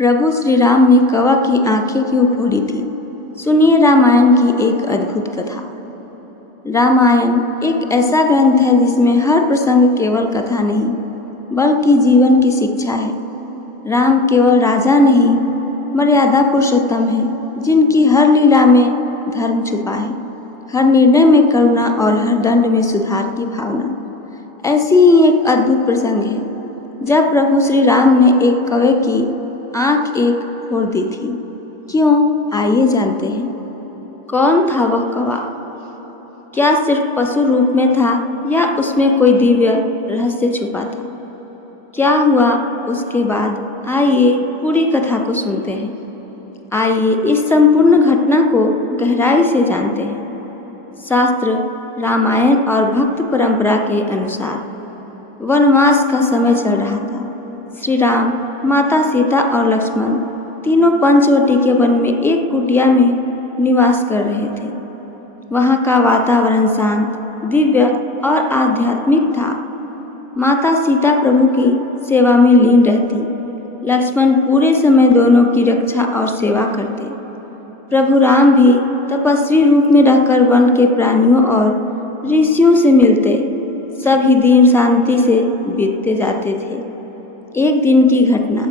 प्रभु श्री राम ने कौवा की आंखें क्यों फोड़ी थी? सुनिए रामायण की एक अद्भुत कथा। रामायण एक ऐसा ग्रंथ है जिसमें हर प्रसंग केवल कथा नहीं बल्कि जीवन की शिक्षा है। राम केवल राजा नहीं, मर्यादा पुरुषोत्तम है, जिनकी हर लीला में धर्म छुपा है, हर निर्णय में करुणा और हर दंड में सुधार की भावना। ऐसी ही एक अद्भुत प्रसंग है जब प्रभु श्री राम ने एक कौवे की आंख एक फोड़ दी थी। क्यों? आइए जानते हैं। कौन था वह कौवा? क्या सिर्फ पशु रूप में था या उसमें कोई दिव्य रहस्य छुपा था? क्या हुआ उसके बाद? आइए पूरी कथा को सुनते हैं। आइए इस संपूर्ण घटना को गहराई से जानते हैं। शास्त्र, रामायण और भक्त परंपरा के अनुसार वनवास का समय चल रहा था। श्री राम, माता सीता और लक्ष्मण तीनों पंचवटी के वन में एक कुटिया में निवास कर रहे थे। वहाँ का वातावरण शांत, दिव्य और आध्यात्मिक था। माता सीता प्रभु की सेवा में लीन रहती। लक्ष्मण पूरे समय दोनों की रक्षा और सेवा करते। प्रभु राम भी तपस्वी रूप में रहकर वन के प्राणियों और ऋषियों से मिलते। सभी दिन शांति से बीतते जाते थे। एक दिन की घटना।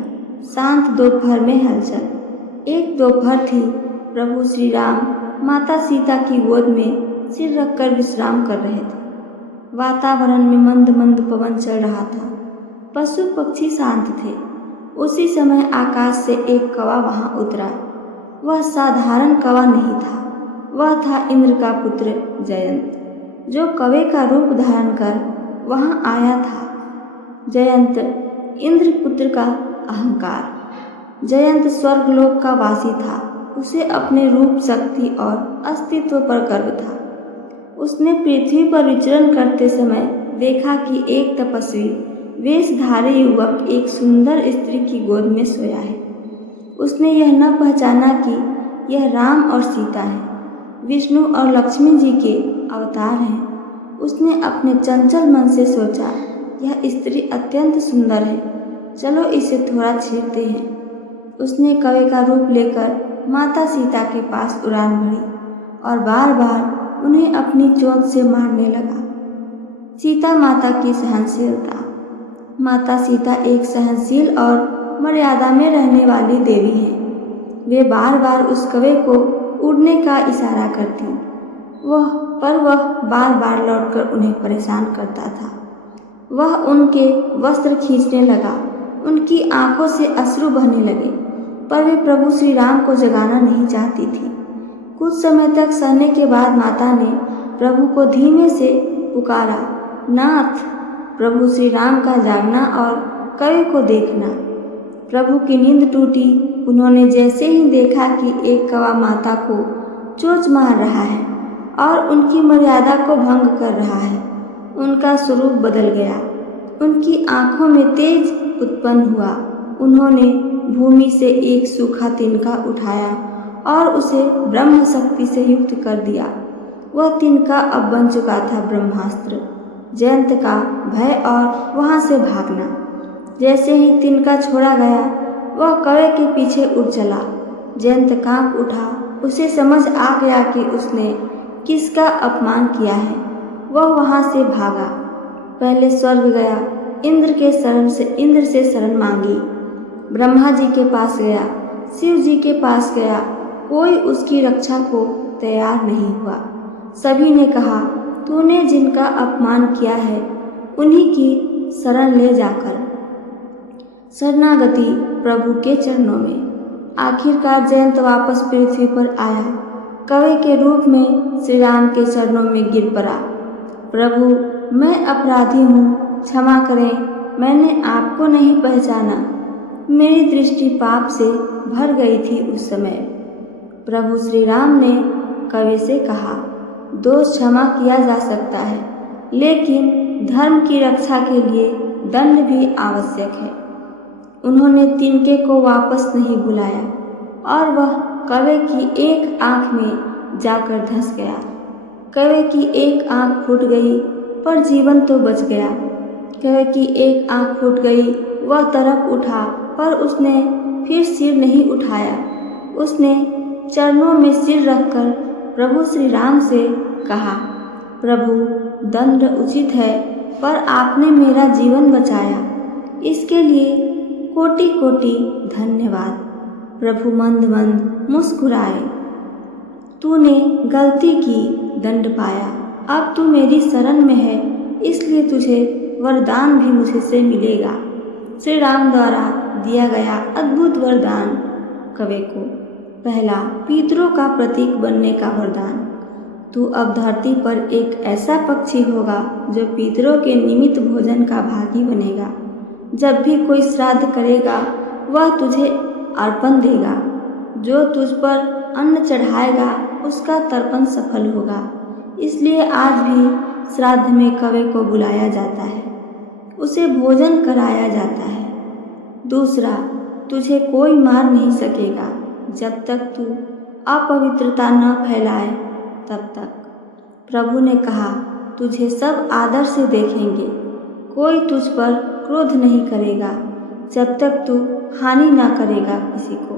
शांत दोपहर में हलचल। एक दोपहर थी। प्रभु श्री राम माता सीता की गोद में सिर रखकर विश्राम कर रहे थे। वातावरण में मंद मंद पवन चल रहा था। पशु पक्षी शांत थे। उसी समय आकाश से एक कौवा वहां उतरा। वह साधारण कौवा नहीं था, वह था इंद्र का पुत्र जयंत, जो कौवे का रूप धारण कर वहां आया था। जयंत इंद्रपुत्र का अहंकार। जयंत स्वर्गलोक का वासी था। उसे अपने रूप, शक्ति और अस्तित्व पर गर्व था। उसने पृथ्वी पर विचरण करते समय देखा कि एक तपस्वी वेशधारी युवक एक सुंदर स्त्री की गोद में सोया है। उसने यह न पहचाना कि यह राम और सीता हैं, विष्णु और लक्ष्मी जी के अवतार हैं। उसने अपने चंचल मन से सोचा, यह स्त्री अत्यंत सुंदर है, चलो इसे थोड़ा छेड़ते हैं। उसने कौवे का रूप लेकर माता सीता के पास उड़ान भरी और बार बार उन्हें अपनी चोंच से मारने लगा। सीता माता की सहनशीलता। माता सीता एक सहनशील और मर्यादा में रहने वाली देवी हैं। वे बार बार उस कौवे को उड़ने का इशारा करती, वह बार बार लौटकर उन्हें परेशान करता था। वह उनके वस्त्र खींचने लगा। उनकी आंखों से अश्रु बहने लगे, पर वे प्रभु श्री राम को जगाना नहीं चाहती थी। कुछ समय तक सहने के बाद माता ने प्रभु को धीमे से पुकारा, नाथ। प्रभु श्री राम का जागना और कौवे को देखना। प्रभु की नींद टूटी। उन्होंने जैसे ही देखा कि एक कौवा माता को चोंच मार रहा है और उनकी मर्यादा को भंग कर रहा है, उनका स्वरूप बदल गया। उनकी आंखों में तेज उत्पन्न हुआ। उन्होंने भूमि से एक सूखा तिनका उठाया और उसे ब्रह्म शक्ति से युक्त कर दिया। वह तिनका अब बन चुका था ब्रह्मास्त्र। जयंत का भय और वहां से भागना। जैसे ही तिनका छोड़ा गया, वह कौवे के पीछे उड़ चला। जयंत कांप उठा। उसे समझ आ गया कि उसने किसका अपमान किया है। वह वहां से भागा। पहले स्वर्ग गया, इंद्र से शरण मांगी। ब्रह्मा जी के पास गया, शिव जी के पास गया। कोई उसकी रक्षा को तैयार नहीं हुआ। सभी ने कहा, तूने जिनका अपमान किया है उन्हीं की शरण ले जाकर। शरणागति प्रभु के चरणों में। आखिरकार जयंत वापस पृथ्वी पर आया। कौवे के रूप में श्री राम के चरणों में गिर पड़ा। प्रभु, मैं अपराधी हूँ, क्षमा करें, मैंने आपको नहीं पहचाना। मेरी दृष्टि पाप से भर गई थी उस समय। प्रभु श्री राम ने कौवे से कहा, दोष क्षमा किया जा सकता है, लेकिन धर्म की रक्षा के लिए दंड भी आवश्यक है। उन्होंने तिनके को वापस नहीं बुलाया और वह कौवे की एक आंख में जाकर धंस गया। कौवे की एक आंख फूट गई, पर जीवन तो बच गया। कौवे की एक आंख फूट गई, वह तड़प उठा पर उसने फिर सिर नहीं उठाया। उसने चरणों में सिर रखकर प्रभु श्री राम से कहा, प्रभु, दंड उचित है, पर आपने मेरा जीवन बचाया, इसके लिए कोटि कोटि धन्यवाद। प्रभु मंद मंद मुस्कुराए। तूने गलती की, दंड पाया, अब तू मेरी शरण में है, इसलिए तुझे वरदान भी मुझसे मिलेगा। श्री राम द्वारा दिया गया अद्भुत वरदान कवि को। पहला, पितरों का प्रतीक बनने का वरदान। तू अब धरती पर एक ऐसा पक्षी होगा जो पितरों के निमित्त भोजन का भागी बनेगा। जब भी कोई श्राद्ध करेगा वह तुझे अर्पण देगा। जो तुझ पर अन्न चढ़ाएगा उसका तर्पण सफल होगा। इसलिए आज भी श्राद्ध में कवि को बुलाया जाता है, उसे भोजन कराया जाता है। दूसरा, तुझे कोई मार नहीं सकेगा जब तक तू अपवित्रता न फैलाए तब तक। प्रभु ने कहा, तुझे सब आदर से देखेंगे, कोई तुझ पर क्रोध नहीं करेगा जब तक तू हानि ना करेगा किसी को।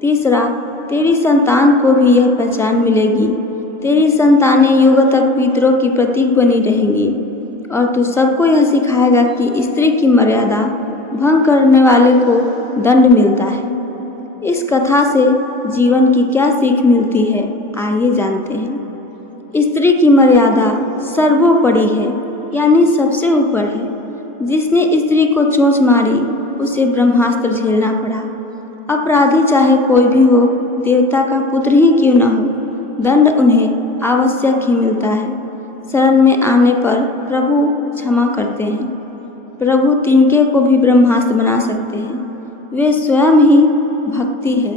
तीसरा, तेरी संतान को भी यह पहचान मिलेगी, तेरी संतानें युग तक पितरों की प्रतीक बनी रहेंगी और तू सबको यह सिखाएगा कि स्त्री की मर्यादा भंग करने वाले को दंड मिलता है। इस कथा से जीवन की क्या सीख मिलती है, आइए जानते हैं। स्त्री की मर्यादा सर्वोपरि है, यानी सबसे ऊपर है। जिसने स्त्री को चोंच मारी उसे ब्रह्मास्त्र झेलना पड़ा। अपराधी चाहे कोई भी हो, देवता का पुत्र ही क्यों न हो, दंड उन्हें आवश्यक ही मिलता है। शरण में आने पर प्रभु क्षमा करते हैं। प्रभु तिनके को भी ब्रह्मास्त्र बना सकते हैं, वे स्वयं ही भक्ति है।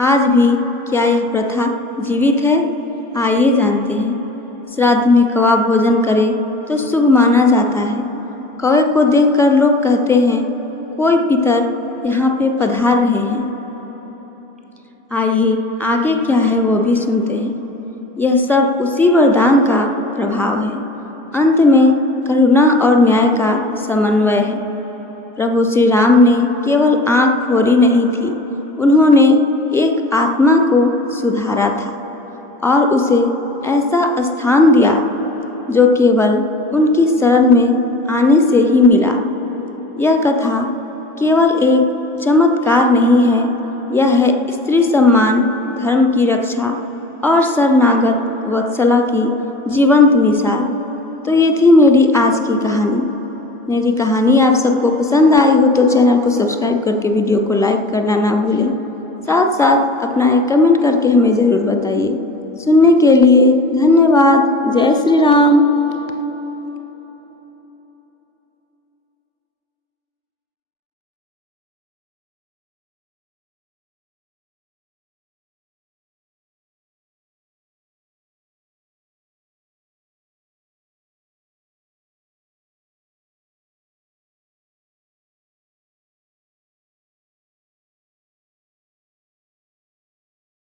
आज भी क्या यह प्रथा जीवित है, आइए जानते हैं। श्राद्ध में कौवा भोजन करे तो शुभ माना जाता है। कौवे को देखकर लोग कहते हैं, कोई पितर यहाँ पे पधार रहे हैं। आइए आगे क्या है वो भी सुनते हैं। यह सब उसी वरदान का प्रभाव है। अंत में करुणा और न्याय का समन्वय है। प्रभु श्री राम ने केवल आँख फोड़ी नहीं थी, उन्होंने एक आत्मा को सुधारा था और उसे ऐसा स्थान दिया जो केवल उनकी शरण में आने से ही मिला। यह कथा केवल एक चमत्कार नहीं है, यह है स्त्री सम्मान, धर्म की रक्षा और शरणागत वत्सला की जीवंत मिसाल। तो ये थी मेरी आज की कहानी। मेरी कहानी आप सबको पसंद आई हो तो चैनल को सब्सक्राइब करके वीडियो को लाइक करना ना भूलें। साथ साथ अपना एक कमेंट करके हमें ज़रूर बताइए। सुनने के लिए धन्यवाद। जय श्री राम।